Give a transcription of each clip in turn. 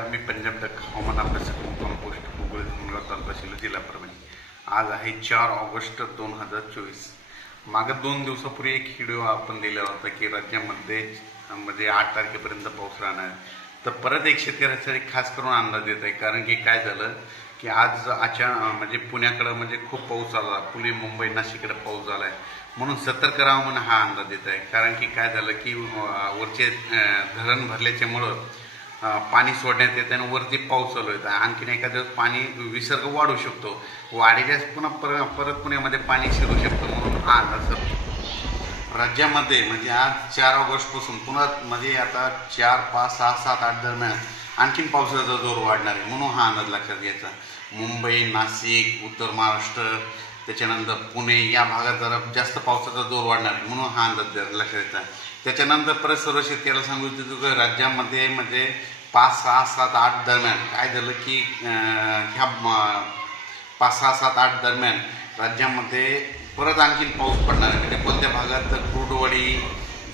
मी पंजाब तक हवामान अभ्यासक मुक्काम पोस्ट हुगळी धुमगाव तालुका शिल्लक जिल्हा परभणी। आज आहे 4 ऑगस्ट 2024। मागं 2 दिवसापूर्वी एक व्हिडिओ आपण दिला होता की राज्यामध्ये म्हणजे 8 तारखेपर्यंत पाऊस राहणार। तर परत एक शेतकऱ्यासाठी खास करून अंदाज देत आहे, कारण की काय झालं की आज अचानक म्हणजे पुण्याकडे म्हणजे खूप पाऊस आला, पुणे मुंबई नाशिककडे पाऊस झालाय, म्हणून सतर्क राहा म्हणून हा अंदाज देत आहे। कारण की काय झालं की वरचे धरण भरल्याच्यामुळं पाणी सोडण्यात येते आणि वरती पाऊस चालू आहे। आणखीन एखाद्या पाणी विसर्ग वाढू शकतो, वाढील्यास पुन्हा परत पुण्यामध्ये पाणी शिरू शकतं, म्हणून हा अंदाज राज्यामध्ये म्हणजे आज 4 ऑगस्ट पासून पुन्हा म्हणजे आता 4, 5, 6, 7, 8 दरम्यान आणखीन पावसाचा जोर वाढणार आहे, म्हणून हा अंदाज लक्षात घ्यायचा। मुंबई, नाशिक, उत्तर महाराष्ट्र, त्याच्यानंतर पुणे या भागात जरा जास्त पावसाचा जोर वाढणार आहे, म्हणून हा अंदाज लक्षात घ्यायचा। त्याच्यानंतर परत सर्व शेतकऱ्याला सांगू इच्छितो की राज्यामध्ये म्हणजे 5, 6, 7, 8 दरम्यान काय झालं की ह्या 5, 6, 7, 8 दरम्यान राज्यामध्ये परत आणखीन पाऊस पडणार आहे। म्हणजे कोणत्या भागात तर कुर्डवाडी,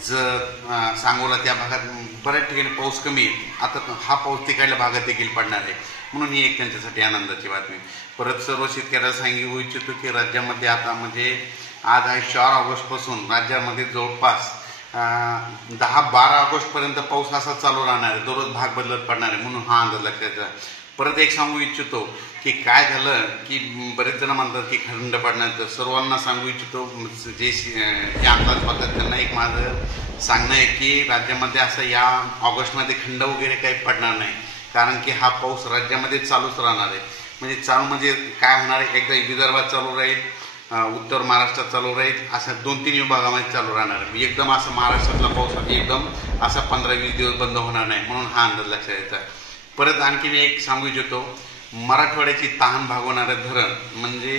जत, सांगोला त्या भागात बऱ्याच ठिकाणी पाऊस कमी आहे। आता हा पाऊस तिकडल्या भागात देखील पडणार आहे, म्हणून ही एक त्यांच्यासाठी आनंदाची बातमी। परत सर्व शेतकऱ्याला सांगू इच्छितो की राज्यामध्ये आता म्हणजे आज आहे 4 ऑगस्ट पासून राज्यामध्ये जवळपास 10-12 ऑगस्टपर्यंत पाऊस असा चालू राहणार आहे, दररोज भाग बदलत पडणार आहे, म्हणून हा अंदाज लक्षात। परत एक सांगू इच्छितो की काय झालं की बरेच जण म्हणतात की खंड पडणार, तर सर्वांना सांगू इच्छितो जे अंदाज बघतात त्यांना एक माझं सांगणं आहे की राज्यामध्ये असं या ऑगस्टमध्ये खंड वगैरे काही पडणार नाही, कारण की हा पाऊस राज्यामध्ये चालूच राहणार आहे। म्हणजे चालू म्हणजे काय होणार आहे, एकदा विदर्भात चालू राहील, उत्तर महाराष्ट्रात चालू राहील, अशा 2-3 विभागामध्ये चालू राहणार आहे। एकदम असं महाराष्ट्रातला पाऊस एकदम असा 15-20 दिवस बंद होणार नाही, म्हणून हा अंदाज लक्षात घ्यायचा। परत आणखीन एक सांगू इच्छितो, मराठवाड्याची तहान भागवणारं धरण म्हणजे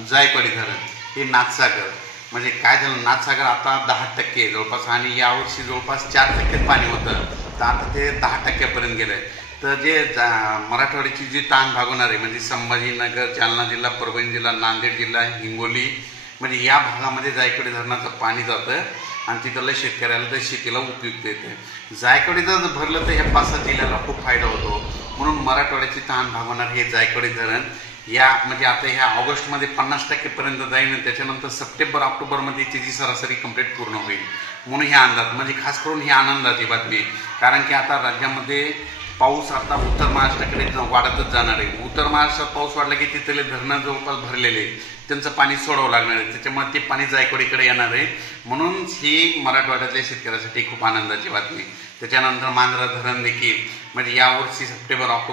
जायकवाडी धरण, हे नाथसागर म्हणजे काय झालं, नाथसागर आता 10% जवळपास आणि यावर्षी जवळपास 4% पाणी होतं, तर आता ते 10% गेलं आहे। तर जे मराठवाड्याची जी ताण भागवणार आहे म्हणजे संभाजीनगर, जालना जिल्हा, परभणी जिल्हा, नांदेड जिल्हा, हिंगोली म्हणजे या भागामध्ये जायकवाडी धरणाचं पाणी जातं आणि तिथल्या शेतकऱ्याला तर शेतीला उपयुक्त येते। जायकवाडी जर भरलं तर ह्या 5-6 जिल्ह्याला खूप फायदा होतो, म्हणून मराठवाड्याची ताण भागवणार हे जायकवाडी धरण या म्हणजे आता ह्या ऑगस्टमध्ये 50% जाईल, त्याच्यानंतर सप्टेंबर ऑक्टोबरमध्ये त्याची सरासरी कंप्लीट पूर्ण होईल, म्हणून हे अंदाज म्हणजे खास करून ही आनंदाची बातमी। कारण की आता राज्यामध्ये पाऊस आता उत्तर महाराष्ट्राकडे वाढतच जाणार आहे। उत्तर महाराष्ट्रात पाऊस वाढला की तिथले धरणं जवळपास भरलेले, त्यांचं पाणी सोडावं लागणार आहे, त्याच्यामुळे ते पाणी जायकवाडीकडे येणार आहे, म्हणून ही मराठवाड्यातल्या शेतकऱ्यासाठी खूप आनंदाची बातमी। त्याच्यानंतर मांजरा धरण देखील म्हणजे यावर्षी सप्टेंबर ऑक्टोबर